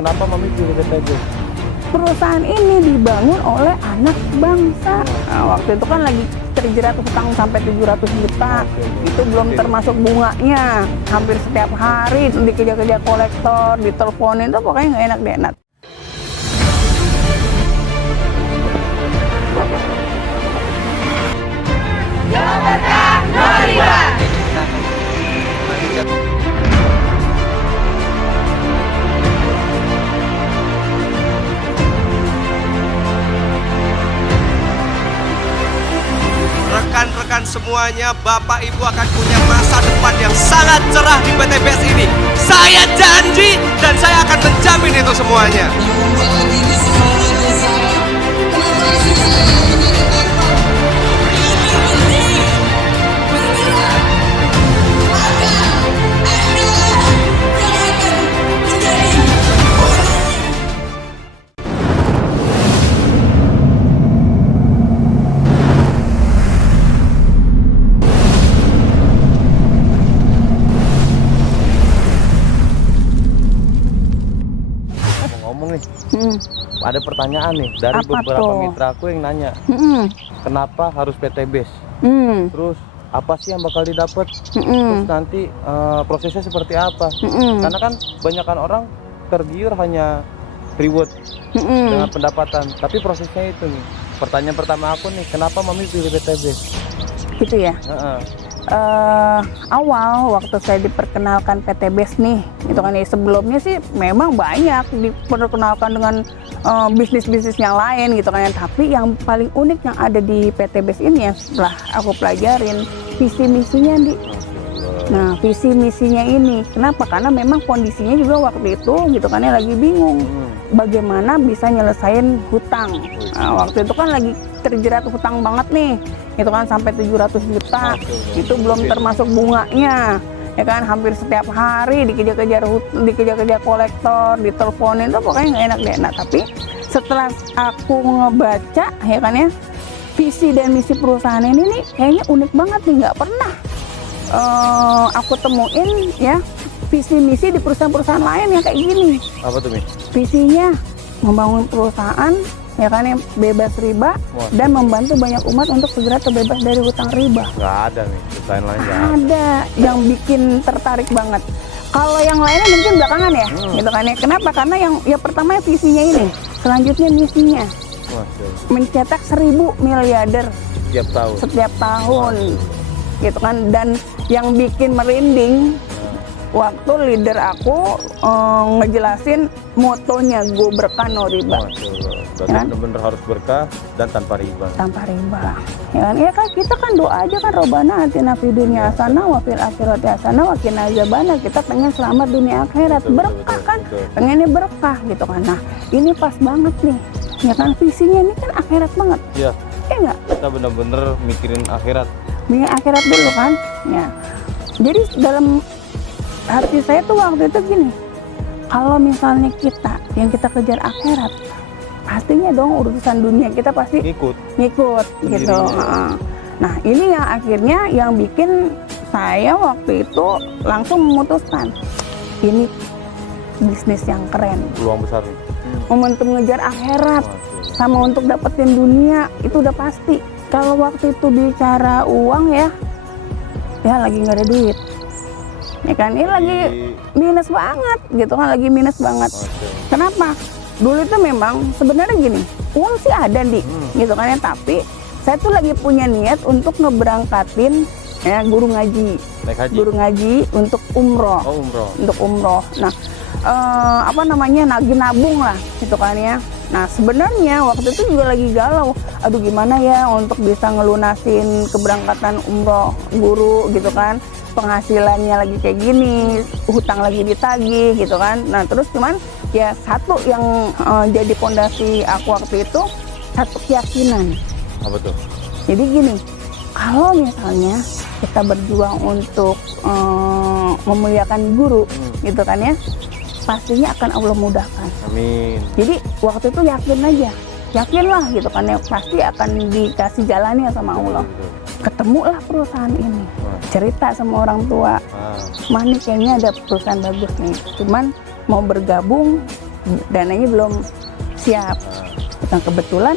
kenapa Mami pilih PTBES? Perusahaan ini dibangun oleh anak bangsa. Nah, waktu itu kan lagi terjerat hutang sampai 700 juta. Itu belum termasuk bunganya. Hampir setiap hari dikejar-kejar kolektor, diteleponin, itu pokoknya nggak enak deh. Jawa Berkah, no riba. Rekan-rekan semuanya, Bapak Ibu akan punya masa depan yang sangat cerah di PTBES ini. Saya janji dan saya akan menjamin itu semuanya. Ngomong nih, ada pertanyaan nih dari Apa beberapa tuh? mitra aku yang nanya, kenapa harus PTBES? Terus apa sih yang bakal didapat? Terus nanti prosesnya seperti apa? Karena kan kebanyakan orang tergiur hanya reward dengan pendapatan, tapi prosesnya itu nih. Pertanyaan pertama aku nih, kenapa Mami pilih PTBES? Gitu ya. Awal waktu saya diperkenalkan PTBES nih, itu kan ya, sebelumnya sih memang banyak diperkenalkan dengan bisnis-bisnis yang lain gitu kan, tapi yang paling unik yang ada di PTBES ini ya setelah aku pelajarin visi misinya di. Nah, visi misinya ini kenapa? Karena memang kondisinya juga waktu itu gitu kan ya lagi bingung bagaimana bisa nyelesain hutang. Nah, waktu itu kan lagi terjerat hutang banget nih, itu kan sampai 700 juta. Itu belum termasuk bunganya, ya kan, hampir setiap hari dikejar-kejar kolektor, diteleponin, itu pokoknya nggak enak deh. Nah, tapi setelah aku ngebaca ya kan ya, visi dan misi perusahaan ini nih kayaknya unik banget nih, nggak pernah aku temuin ya visi misi di perusahaan-perusahaan lain yang kayak gini. Apa tuh, Mi? Visinya membangun perusahaan ya kan yang bebas riba dan membantu banyak umat untuk segera terbebas dari hutang riba. Nggak ada nih, perusahaan lain nggak Ada yang bikin tertarik banget. Kalau yang lainnya mungkin belakangan ya, gitu kan ya. Kenapa? Karena yang pertama visinya ini, selanjutnya misinya mencetak 1000 miliarder setiap tahun, gitu kan. Dan yang bikin merinding waktu leader aku ngejelasin motonya go berkah no riba. Berarti benar-benar harus berkah dan tanpa riba. Tanpa riba. Ya kan kita kan doa aja kan, Robana atina fid dunya hasanah wa fil akhirati hasanah wa qina azabannar. Kita pengen selamat dunia akhirat, berkah kan? Pengennya berkah gitu kan. Nah, ini pas banget nih. Ya kan visinya ini kan akhirat banget. Iya. Iya enggak? Kita benar-benar mikirin akhirat. Mikirin akhirat dulu kan? Ya. Jadi dalam hati saya tuh waktu itu gini, kalau misalnya kita yang kita kejar akhirat, pastinya dong urusan dunia kita pasti ngikut gitu. Nah, ini yang akhirnya yang bikin saya waktu itu langsung memutuskan ini bisnis yang keren, Peluang besar nih. momentum ngejar akhirat sama untuk dapetin dunia itu udah pasti. Kalau waktu itu bicara uang ya lagi nggak ada duit. Ya kan, ini lagi minus banget gitu kan, lagi minus banget. Kenapa? Dulu itu memang sebenarnya gini, uang sih ada gitu kan ya, tapi saya tuh lagi punya niat untuk ngeberangkatin ya guru ngaji untuk umroh. Untuk umroh. Nah, nabung lah gitu kan ya. Nah, sebenarnya waktu itu juga lagi galau, aduh gimana ya untuk bisa ngelunasin keberangkatan umroh guru gitu kan, penghasilannya lagi kayak gini, hutang lagi ditagih gitu kan. Nah, terus cuman ya satu yang jadi fondasi aku waktu itu, satu keyakinan. Apa tuh? Jadi gini, kalau misalnya kita berjuang untuk memuliakan guru gitu kan ya, pastinya akan Allah mudahkan. Amin. Jadi waktu itu yakinlah gitu kan ya, pasti akan dikasih jalannya sama Allah. Ketemulah perusahaan ini, cerita sama orang tua, mah nih kayaknya ada perusahaan bagus nih, cuman mau bergabung dananya belum siap. Nah kebetulan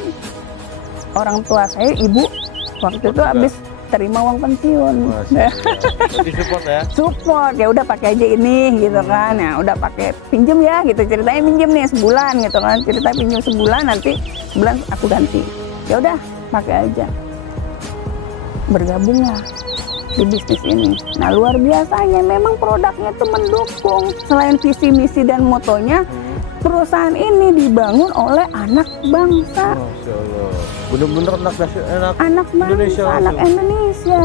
orang tua saya, ibu waktu itu juga. habis terima uang pensiun. Jadi support ya. Support, ya udah pakai aja ini gitu kan, ya udah pakai pinjem ya gitu, ceritanya pinjem nih sebulan gitu kan, ceritanya pinjem sebulan, nanti sebulan aku ganti, ya udah pakai aja. Bergabunglah di bisnis ini. Nah luar biasanya memang produknya itu mendukung, selain visi misi dan motonya, perusahaan ini dibangun oleh anak bangsa. Masya Allah. Bener-bener Anak Indonesia bangsa, anak langsung. Indonesia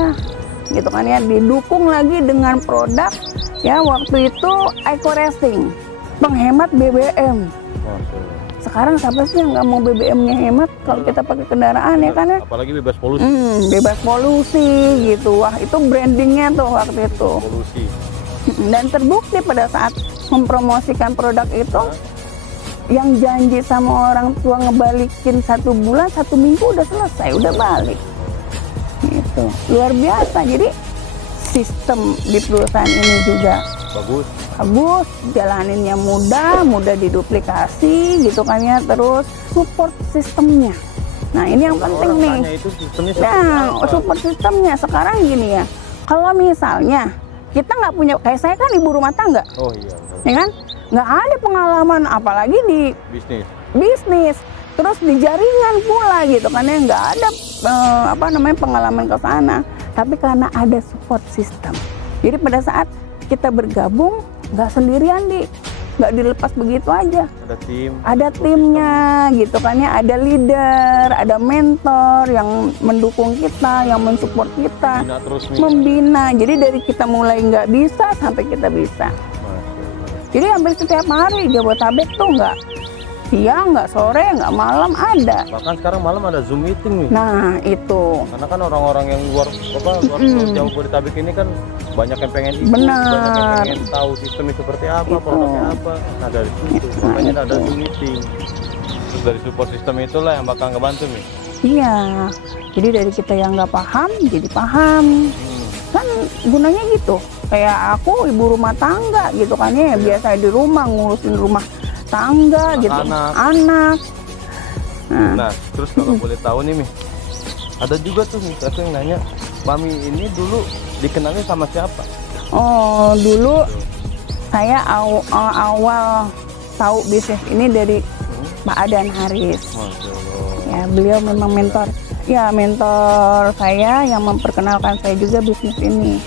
gitu kan ya, didukung lagi dengan produk ya waktu itu Eco Resting, penghemat BBM. Masya Allah. Sekarang siapa sih yang nggak mau BBM-nya hemat kalau kita pakai kendaraan ya kan ya? Apalagi bebas polusi. Bebas polusi gitu, wah itu brandingnya tuh waktu itu. Polusi. Dan terbukti pada saat mempromosikan produk itu, yang janji sama orang tua ngebalikin 1 bulan, 1 minggu udah selesai, udah balik. Gitu. Luar biasa. Jadi sistem di perusahaan ini juga bagus, jalaninnya mudah diduplikasi gitu kan ya, terus support sistemnya. Nah ini yang penting nih. Itu sistemnya Nah, support sistemnya sekarang gini ya, kalau misalnya kita nggak punya, kayak saya kan ibu rumah tangga, Oh iya. ya kan, nggak ada pengalaman apalagi di bisnis, terus di jaringan pula gitu kan ya, nggak ada pengalaman ke sana, tapi karena ada support system, jadi pada saat kita bergabung nggak sendirian nggak dilepas begitu aja, ada timnya gitu kan ya, ada leader, ada mentor yang mendukung kita, yang mensupport kita, membina. Jadi dari kita mulai nggak bisa sampai kita bisa. Jadi hampir setiap hari Jabodetabek tuh nggak siang, nggak sore, nggak malam ada. Bahkan sekarang malam ada Zoom meeting nih. Nah itu. Karena kan orang-orang yang luar Jabodetabek ini kan banyak yang pengen ikut, Benar. banyak yang pengen tahu sistemnya seperti apa, produknya apa. Nah dari situ makanya ada Zoom meeting. Terus dari support sistem itulah yang bakal ngebantu nih. Iya. Jadi dari kita yang nggak paham jadi paham. Kan gunanya gitu. Kayak aku ibu rumah tangga gitu kan ya, biasa di rumah ngurusin rumah tangga gitu, anak. Nah, terus kalau boleh tahu nih, Mi, ada juga tuh satu yang nanya, Mami ini dulu dikenalnya sama siapa? Oh, dulu saya awal tahu bisnis ini dari Pak Adan Haris. Masya Allah. Ya, beliau memang mentor. Ya, mentor saya yang memperkenalkan saya juga bisnis ini.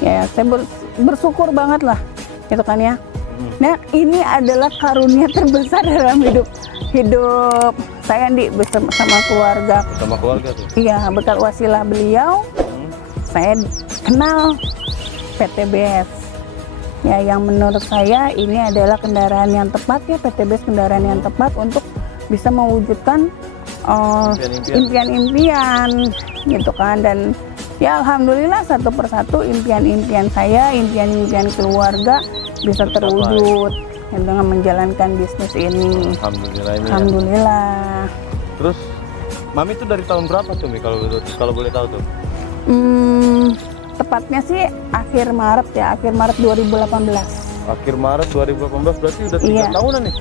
Ya, saya bersyukur banget lah, gitu kan ya. Nah, ini adalah karunia terbesar dalam hidup saya bersama keluarga. Sama keluarga tuh? Iya, berkat wasilah beliau, saya kenal PTBS. Ya, yang menurut saya ini adalah kendaraan yang tepat ya, PTBS kendaraan yang tepat untuk bisa mewujudkan impian-impian, gitu kan. Dan ya alhamdulillah satu persatu impian-impian saya, impian-impian keluarga bisa terwujud dengan menjalankan bisnis ini. Alhamdulillah ini. Alhamdulillah. Ya. Terus Mami itu dari tahun berapa tuh, Mi, kalau boleh tahu tuh? Tepatnya sih akhir Maret 2018. Akhir Maret 2018 berarti udah 3 tahunan nih?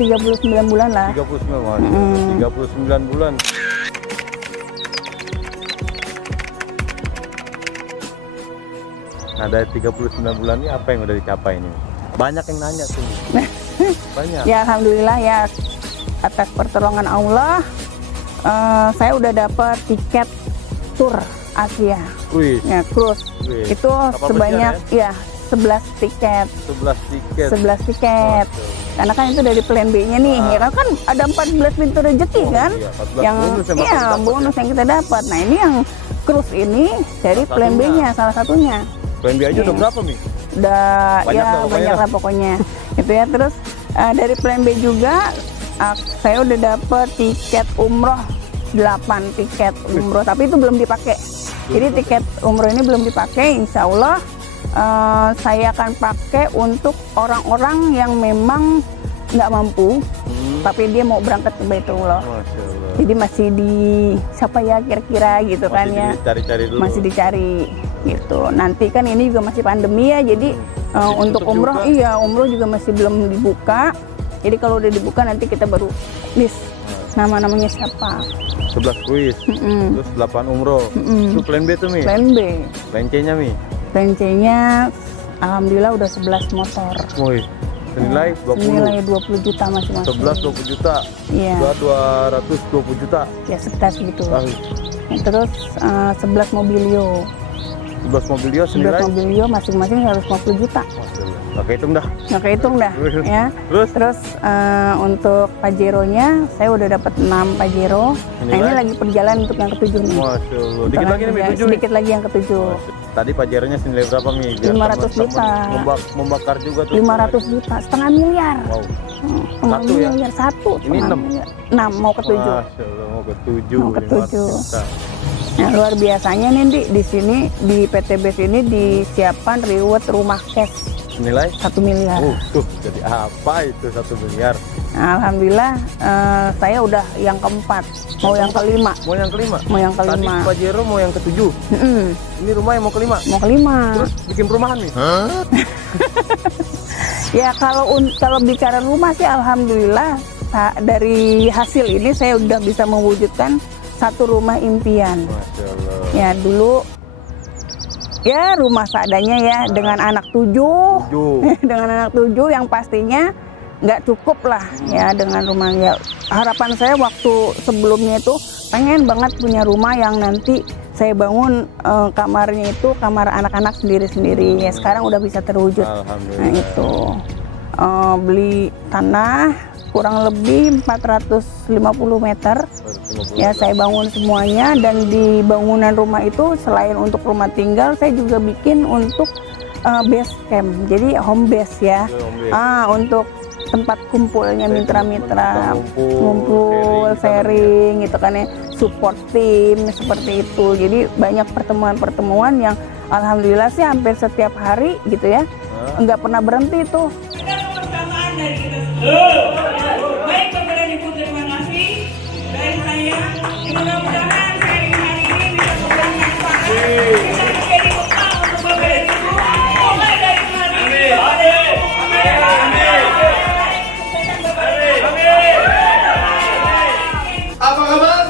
39 bulan lah. 39 bulan. Nah dari 39 bulan ini apa yang udah dicapai ini? Banyak yang nanya tuh. Banyak. Ya alhamdulillah ya, atas pertolongan Allah saya udah dapat tiket tur Asia. Ya, cruise. Itu sebanyak ya 11 tiket. 11 tiket. Karena kan itu dari plan B-nya nih, ya kan ada 14 pintu rezeki kan, yang bonus yang kita dapat. Nah ini yang cruise ini dari plan B-nya salah satunya. Plan B aja udah berapa, Mi? Udah banyak lah pokoknya. Itu ya, terus dari plan B juga saya udah dapet tiket umroh 8 tiket umroh, tapi itu belum dipakai. Jadi tiket umroh ini belum dipakai, insya Allah saya akan pakai untuk orang-orang yang memang nggak mampu, tapi dia mau berangkat ke Baitullah. Jadi masih di siapa ya kira-kira gitu kan ya, masih dicari gitu. Nanti kan ini juga masih pandemi ya, jadi untuk umroh umroh juga masih belum dibuka. Jadi kalau udah dibuka nanti kita baru list nama-namanya siapa. 11 kruis, terus 8 umroh. Itu plan B tuh Mi. Plan B. Plan C-nya Mi. Plan C-nya alhamdulillah udah 11 motor. Woi, senilai 20. Senilai 20 juta masing-masing. 11 20 juta. Iya. 220 juta. Ya sekitar segitu. Ah, Terus 11 mobilio. 11 mobilio senilai 11 mobilio masing-masing 150 juta. Nggak kehitung dah. Nggak kehitung dah ya. Terus untuk Pajero-nya saya udah dapat 6 Pajero. Nah ini lagi perjalanan untuk yang ketujuh nih. Masya Allah. Dikit lagi nih Mi, 7 Mi. Sedikit lagi yang ketujuh. Tadi Pajeronya senilai berapa Mi? Biar 500 juta. Membakar juga tuh. 500 juta, setengah miliar. Wow. Setengah Satu ya? miliar, satu. Ini 6. 6 mau ke 7. Masya Allah, mau ke 7. Mau ke 7. Nah, luar biasanya nih di sini di PTBes ini disiapkan reward rumah cash Senilai 1 miliar. tuh jadi apa itu 1 miliar? Nah, alhamdulillah saya udah yang keempat, mau yang kelima. Mau yang kelima? Mau yang Tadi kelima. Pajero mau yang ke-7. Ini rumah yang mau kelima. Mau kelima. Terus bikin perumahan nih? Ya kalau bicara rumah sih alhamdulillah dari hasil ini saya udah bisa mewujudkan satu rumah impian. Masya Allah. Ya dulu ya rumah seadanya ya dengan anak 7. Dengan anak 7 yang pastinya nggak cukup lah ya dengan rumah ya. Harapan saya waktu sebelumnya itu pengen banget punya rumah yang nanti saya bangun kamarnya itu kamar anak-anak sendiri-sendiri. Ya sekarang udah bisa terwujud. Alhamdulillah. Nah itu beli tanah kurang lebih 450 meter. Ya saya bangun semuanya dan di bangunan rumah itu selain untuk rumah tinggal saya juga bikin untuk base camp. Jadi home base ya. Untuk tempat kumpulnya mitra-mitra, ngumpul, sharing gitu kan ya, support tim seperti itu. Jadi banyak pertemuan-pertemuan yang alhamdulillah sih hampir setiap hari gitu ya. Nggak pernah berhenti tuh. Kebersamaan dari kita baik kepada Ibu, terima kasih dari saya. Mudah-mudahan sharing hari ini bisa bermanfaat, bisa menjadi bekal untuk Bapak dan Ibu mulai dari hari ini. Apa kabar?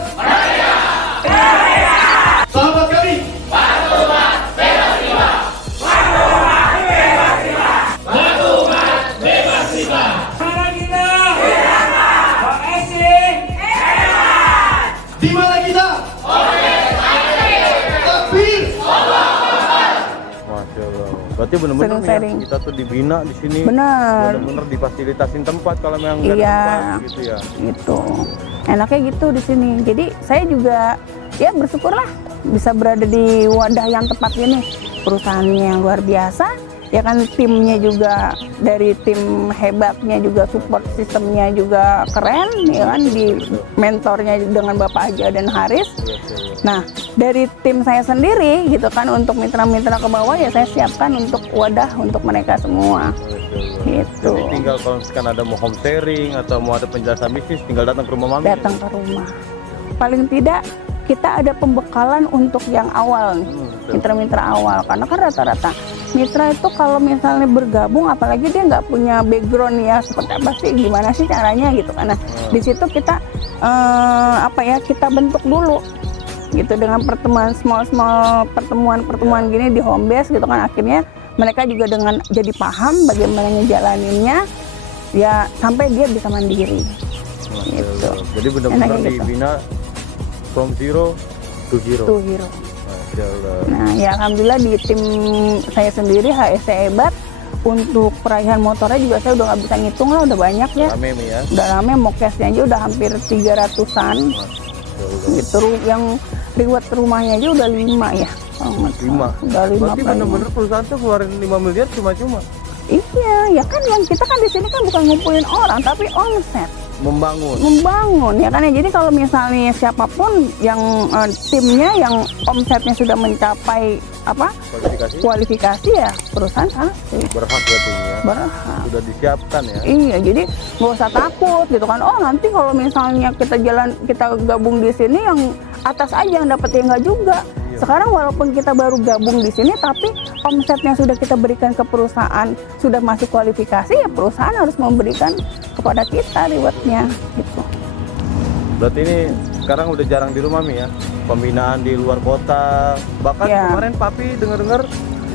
Sahabat kami. Para kita, Pak Esi, Di mana kita? Takbir. Masya Allah. Berarti benar-benar Sering nih sharing. ya, kita tuh dibina di sini. Benar. Benar-benar difasilitasin tempat kalau memang nggak ada Iya. tempat gitu ya. Gitu. Enaknya gitu di sini. Jadi saya juga ya bersyukurlah bisa berada di wadah yang tepat ini. Perusahaannya yang luar biasa. Ya kan timnya juga dari tim hebatnya juga support sistemnya juga keren ya kan di mentornya dengan Bapak Haja dan Haris. Nah dari tim saya sendiri gitu kan untuk mitra-mitra ke bawah ya saya siapkan untuk wadah untuk mereka semua. Gitu. Jadi tinggal kalau misalkan ada mau home sharing atau mau ada penjelasan bisnis, tinggal datang ke rumah Mami. Datang ke rumah. Paling tidak kita ada pembekalan untuk yang awal nih, mitra-mitra awal. Karena kan rata-rata mitra itu kalau misalnya bergabung, apalagi dia nggak punya background ya seperti apa sih, gimana sih caranya gitu. Karena di situ kita kita bentuk dulu gitu dengan pertemuan small pertemuan gini di home base gitu kan, akhirnya mereka juga dengan jadi paham bagaimana ngejalaninnya ya sampai dia bisa mandiri. Gitu. Jadi benar-benar Enaknya gitu. dibina from zero to hero. Tuh hero. Masya Allah. Nah ya alhamdulillah di tim saya sendiri HSC Hebat untuk perayaan motornya juga saya udah nggak bisa ngitung lah, udah banyak ya. Rame Mi ya. Udah rame, mokesnya aja udah hampir 300-an gitu. Yang reward rumahnya aja udah 5 ya. Oh, 5. Udah 5. Berarti benar-benar perusahaan tuh keluarin 5 miliar cuma-cuma. Iya, ya kan yang kita kan di sini kan bukan ngumpulin orang tapi omset. membangun ya kan ya. Jadi kalau misalnya siapapun yang timnya yang omsetnya sudah mencapai kualifikasi ya perusahaan pasti berhak berarti ya. Berhak. Sudah disiapkan ya. Iya, jadi nggak usah takut gitu kan. Oh nanti kalau misalnya kita gabung di sini yang atas aja yang dapat, ya nggak juga. Iya. Sekarang walaupun kita baru gabung di sini, tapi omsetnya sudah kita berikan ke perusahaan, sudah masuk kualifikasi, ya perusahaan harus memberikan kepada kita rewardnya gitu. Berarti ini sekarang udah jarang di rumah Mi ya? Pembinaan di luar kota. Bahkan Ya. kemarin Papi dengar-dengar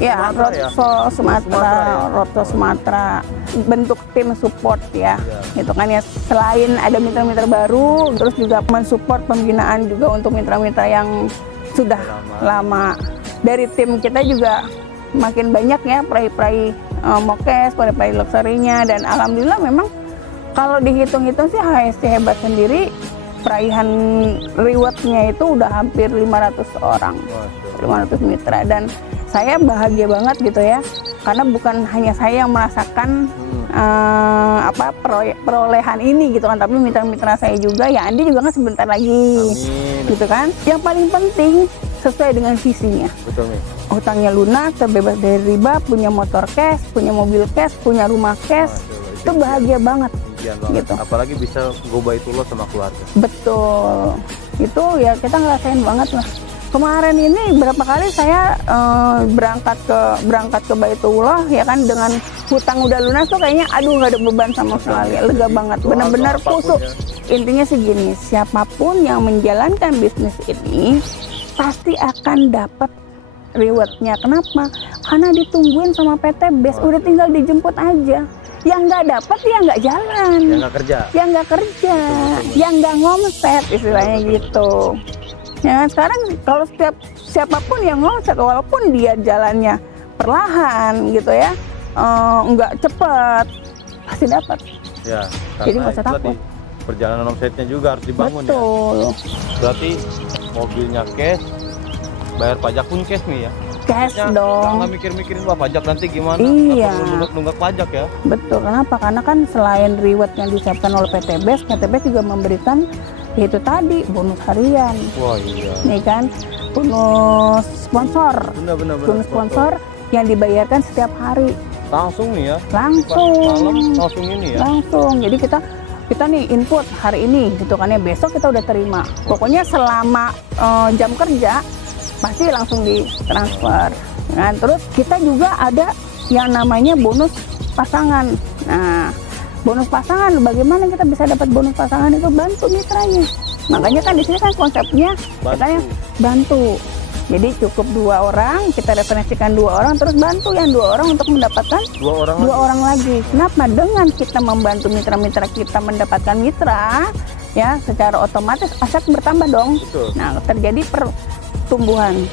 Ya, Sumatera ya? Rotso Sumatera, ya? Rotso Sumatera, bentuk tim support ya. Itu kan ya, selain ada mitra-mitra baru, terus juga mensupport pembinaan juga untuk mitra-mitra yang sudah lama. Dari tim kita juga makin banyak ya peraih-peraih Mokes, peraih-peraih luxury-nya, dan alhamdulillah memang kalau dihitung-hitung sih HSC Hebat sendiri peraihan rewardnya itu udah hampir 500 orang, 500 mitra, dan saya bahagia banget gitu ya, karena bukan hanya saya yang merasakan perolehan ini gitu kan, tapi mitra-mitra saya juga, ya Andi juga kan sebentar lagi. Amin. Gitu kan. Yang paling penting sesuai dengan visinya. Betul Mi. Hutangnya lunas, terbebas dari riba, punya motor cash, punya mobil cash, punya rumah cash. Itu bahagia banget. Impian banget. Gitu. Apalagi bisa go itu lo sama keluarga. Betul. Itu ya kita ngerasain banget lah. Kemarin ini berapa kali saya berangkat ke Baitullah ya kan, dengan hutang udah lunas tuh kayaknya aduh nggak ada beban sama sekali, lega banget, benar-benar kusuk. Intinya sih gini, siapapun yang menjalankan bisnis ini pasti akan dapat rewardnya. Kenapa? Karena ditungguin sama PT BES, udah tinggal dijemput aja. Yang nggak dapat ya nggak jalan, Yang nggak kerja. yang nggak kerja, yang nggak ngomset istilahnya gitu. Ya sekarang kalau siapapun yang ngomset, walaupun dia jalannya perlahan gitu ya, nggak cepet, pasti dapat. Ya. Jadi karena nggak usah itu tadi, takut. perjalanan omsetnya juga harus dibangun ya. Betul. Berarti mobilnya cash, bayar pajak pun cash nih ya. Cash Ya, dong. nggak mikir-mikirin wah pajak nanti gimana. Iya. Nggak perlu nunggak pajak ya. Betul. Kenapa? Karena kan selain reward yang disiapkan oleh PT BES juga memberikan itu tadi bonus harian, Wah iya. nih kan, bonus sponsor, Benar. bonus sponsor yang dibayarkan setiap hari, Langsung nih ya. langsung, Malam langsung ini ya. langsung. Jadi kita nih input hari ini gitu kan ya, besok kita udah terima. Pokoknya selama jam kerja pasti langsung ditransfer. Nah, terus kita juga ada yang namanya bonus pasangan. Nah, bonus pasangan, bagaimana kita bisa dapat bonus pasangan itu? Bantu mitranya. Makanya kan di sini kan konsepnya katanya bantu. Jadi cukup 2 orang, kita referensikan 2 orang, terus bantu yang 2 orang untuk mendapatkan 2 orang lagi. Kenapa? Dengan kita membantu mitra-mitra kita mendapatkan mitra, ya secara otomatis aset bertambah dong. Betul. Nah, terjadi pertumbuhan.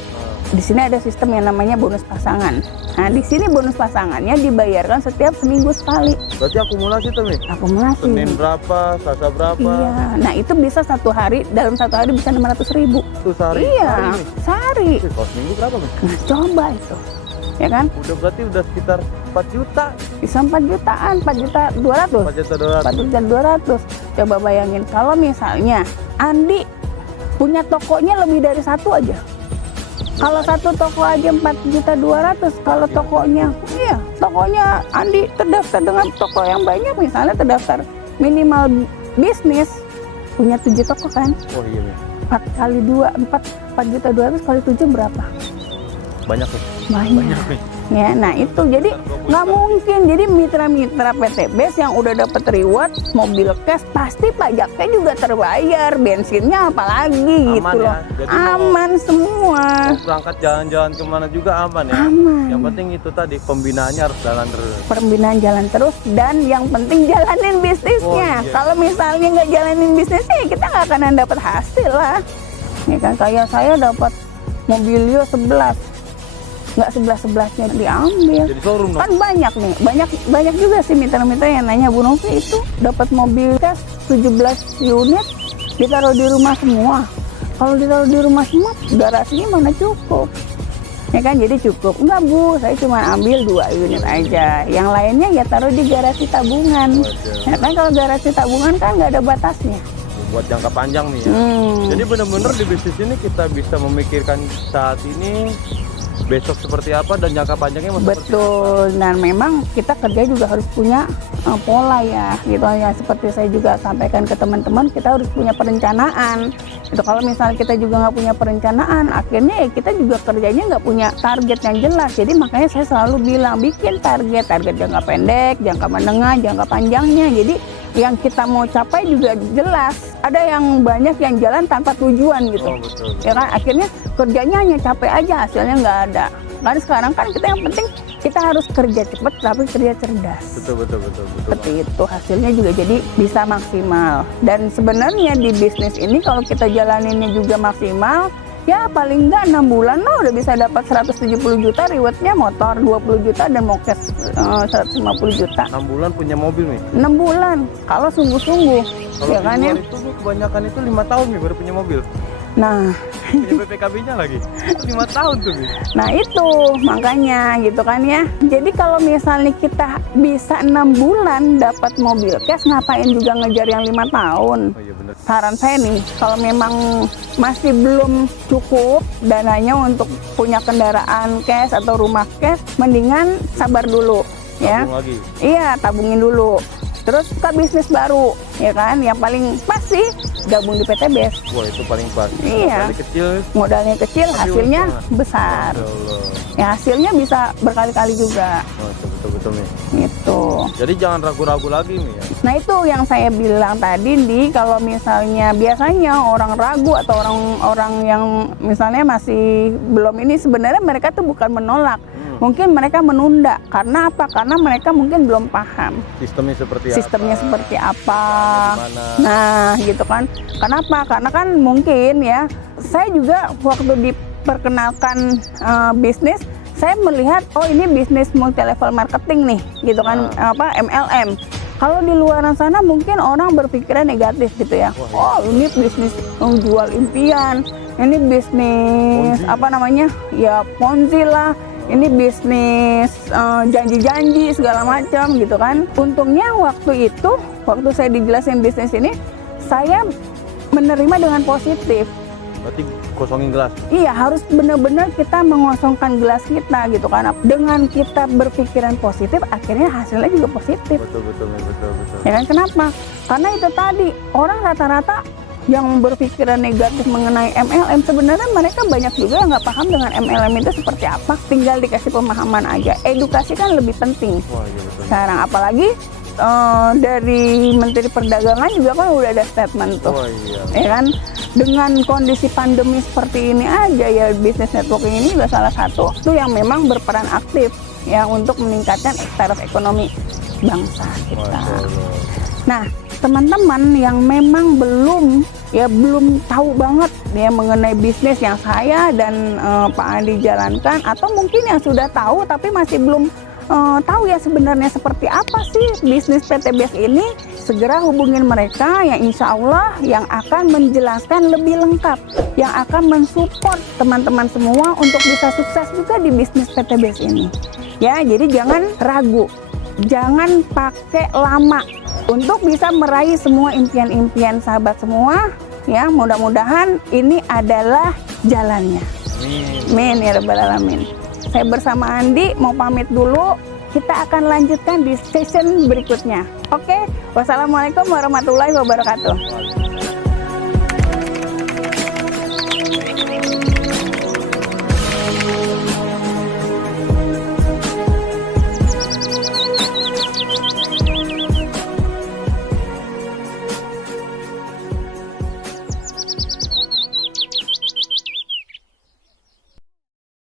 Di sini ada sistem yang namanya bonus pasangan. Nah, di sini bonus pasangannya dibayarkan setiap seminggu sekali. Berarti akumulasi tuh nih. Akumulasi. Senin berapa, Selasa berapa? Iya. Nah, itu bisa dalam satu hari bisa 600.000. Itu sehari. Iya, Sehari nih. sehari. Kalau seminggu berapa nih? Nah, coba itu. Ya kan? Berarti udah sekitar 4 juta. Bisa 4 jutaan, 4.200.000. 4.200.000. 4.200.000. Coba bayangin kalau misalnya Andi punya tokonya lebih dari satu aja. Kalau satu toko aja 4.200.000, kalau tokonya Andi terdaftar dengan toko yang banyak, misalnya terdaftar minimal bisnis punya 7 toko kan, Oh iya nih. 4.200.000 kali 7 berapa? Banyak nih. Banyak. nih. Ya, nah itu jadi nggak mungkin. Jadi mitra-mitra PT BES yang udah dapat reward mobil cash pasti pajaknya juga terbayar, bensinnya apalagi gitu Aman ya? loh. Jadi Aman semua. Mau berangkat jalan-jalan kemana juga aman ya. Aman. Yang penting itu tadi pembinaannya harus jalan terus. Pembinaan jalan terus, dan yang penting jalanin bisnisnya. Oh, iya. Kalau misalnya nggak jalanin bisnisnya, ya kita nggak akan dapat hasil lah. Ya kan, kayak saya dapat Mobilio 11, nggak 11-11-nya diambil. Jadi showroom dong. Kan banyak nih, banyak juga sih mitra-mitra yang nanya, Bu Novi itu dapat mobil cash 17 unit ditaruh di rumah semua. Kalau ditaruh di rumah semua, garasinya mana cukup? Ya kan, jadi cukup. Enggak Bu, saya cuma ambil 2 unit aja. Yang lainnya ya taruh di garasi tabungan. Ya kan, kalau garasi tabungan kan nggak ada batasnya. Buat jangka panjang nih ya. Jadi benar-benar di bisnis ini kita bisa memikirkan saat ini besok seperti apa dan jangka panjangnya mau seperti apa. Betul. Dan memang kita kerja juga harus punya pola ya, gitu ya. Seperti saya juga sampaikan ke teman-teman, kita harus punya perencanaan. Itu kalau misalnya kita juga nggak punya perencanaan, akhirnya ya kita juga kerjanya nggak punya target yang jelas. Jadi makanya saya selalu bilang bikin target jangka pendek, jangka menengah, jangka panjangnya. Jadi yang kita mau capai juga jelas. Ada yang banyak yang jalan tanpa tujuan gitu. Oh, betul. Ya kan, akhirnya kerjanya hanya capek aja, hasilnya nggak ada. Karena sekarang kan kita yang penting kita harus kerja cepat tapi kerja cerdas. Betul. Seperti itu, hasilnya juga jadi bisa maksimal. Dan sebenarnya di bisnis ini kalau kita jalaninnya juga maksimal, ya paling nggak 6 bulan lah udah bisa dapat 170 juta, rewardnya motor 20 juta dan mau cash 150 juta. 6 bulan punya mobil nih. 6 bulan kalau sungguh-sungguh, Kalau ya di kan ya. luar itu Bu, kebanyakan itu 5 tahun nih baru punya mobil. Nah, Punya PPKB-nya lagi. 5 tahun tuh Mi. nah itu makanya gitu kan ya. Jadi kalau misalnya kita bisa 6 bulan dapat mobil cash, ngapain juga ngejar yang 5 tahun? Oh iya benar. Saran saya nih, kalau memang masih belum cukup dananya untuk punya kendaraan cash atau rumah cash, mendingan sabar dulu ya. Tabung lagi. Iya, tabungin dulu. Terus buka bisnis baru, ya kan? Yang paling pasti gabung di PT BES. Wah itu paling pas. Iya. Dari kecil. Modalnya kecil, Tapi hasilnya untung. besar. Masya Allah. Ya hasilnya bisa berkali-kali juga, Oh, betul Mi. gitu. Jadi jangan ragu-ragu lagi Mi ya. Nah itu yang saya bilang tadi di kalau misalnya biasanya orang ragu atau orang-orang yang misalnya masih belum ini, sebenarnya mereka tuh bukan menolak, mungkin mereka menunda. Karena apa? Karena mereka mungkin belum paham Sistemnya seperti sistemnya apa? seperti apa. Gimana? Nah gitu kan. Kenapa? Karena kan mungkin ya, saya juga waktu diperkenalkan bisnis, saya melihat oh ini bisnis multi level marketing nih, gitu kan, apa MLM. Kalau di luar sana mungkin orang berpikiran negatif gitu ya. Oh ini bisnis jual impian, ini bisnis Ponzi. apa namanya ya Ponzi lah. Ini bisnis janji-janji segala macam gitu kan. Untungnya waktu itu, waktu saya dijelasin bisnis ini, saya menerima dengan positif. Berarti kosongin gelas. Iya, harus benar-benar kita mengosongkan gelas kita gitu kan. Dengan kita berpikiran positif, akhirnya hasilnya juga positif. Betul. Ya kan, kenapa? Karena itu tadi, orang rata-rata yang berpikiran negatif mengenai MLM, sebenarnya mereka banyak juga yang nggak paham dengan MLM itu seperti apa. Tinggal dikasih pemahaman aja. Edukasi kan lebih penting. Wah iya betul. Sekarang apalagi dari Menteri Perdagangan juga kan udah ada statement tuh. Oh iya. Ya kan, dengan kondisi pandemi seperti ini aja ya, bisnis networking ini juga salah satu tuh yang memang berperan aktif ya untuk meningkatkan taraf ekonomi bangsa kita. Masya Allah. Nah, teman-teman yang memang belum tahu banget ya mengenai bisnis yang saya dan Pak Andi jalankan, atau mungkin yang sudah tahu tapi masih belum tahu ya sebenarnya seperti apa sih bisnis PT BES ini, segera hubungin mereka yang insya Allah yang akan menjelaskan lebih lengkap, yang akan mensupport teman-teman semua untuk bisa sukses juga di bisnis PT BES ini. Ya, jadi jangan ragu, jangan pakai lama untuk bisa meraih semua impian-impian sahabat semua. Ya, mudah-mudahan ini adalah jalannya. Amin ya rabbal alamin. Saya bersama Andi mau pamit dulu. Kita akan lanjutkan di session berikutnya. Oke, wassalamualaikum warahmatullahi wabarakatuh.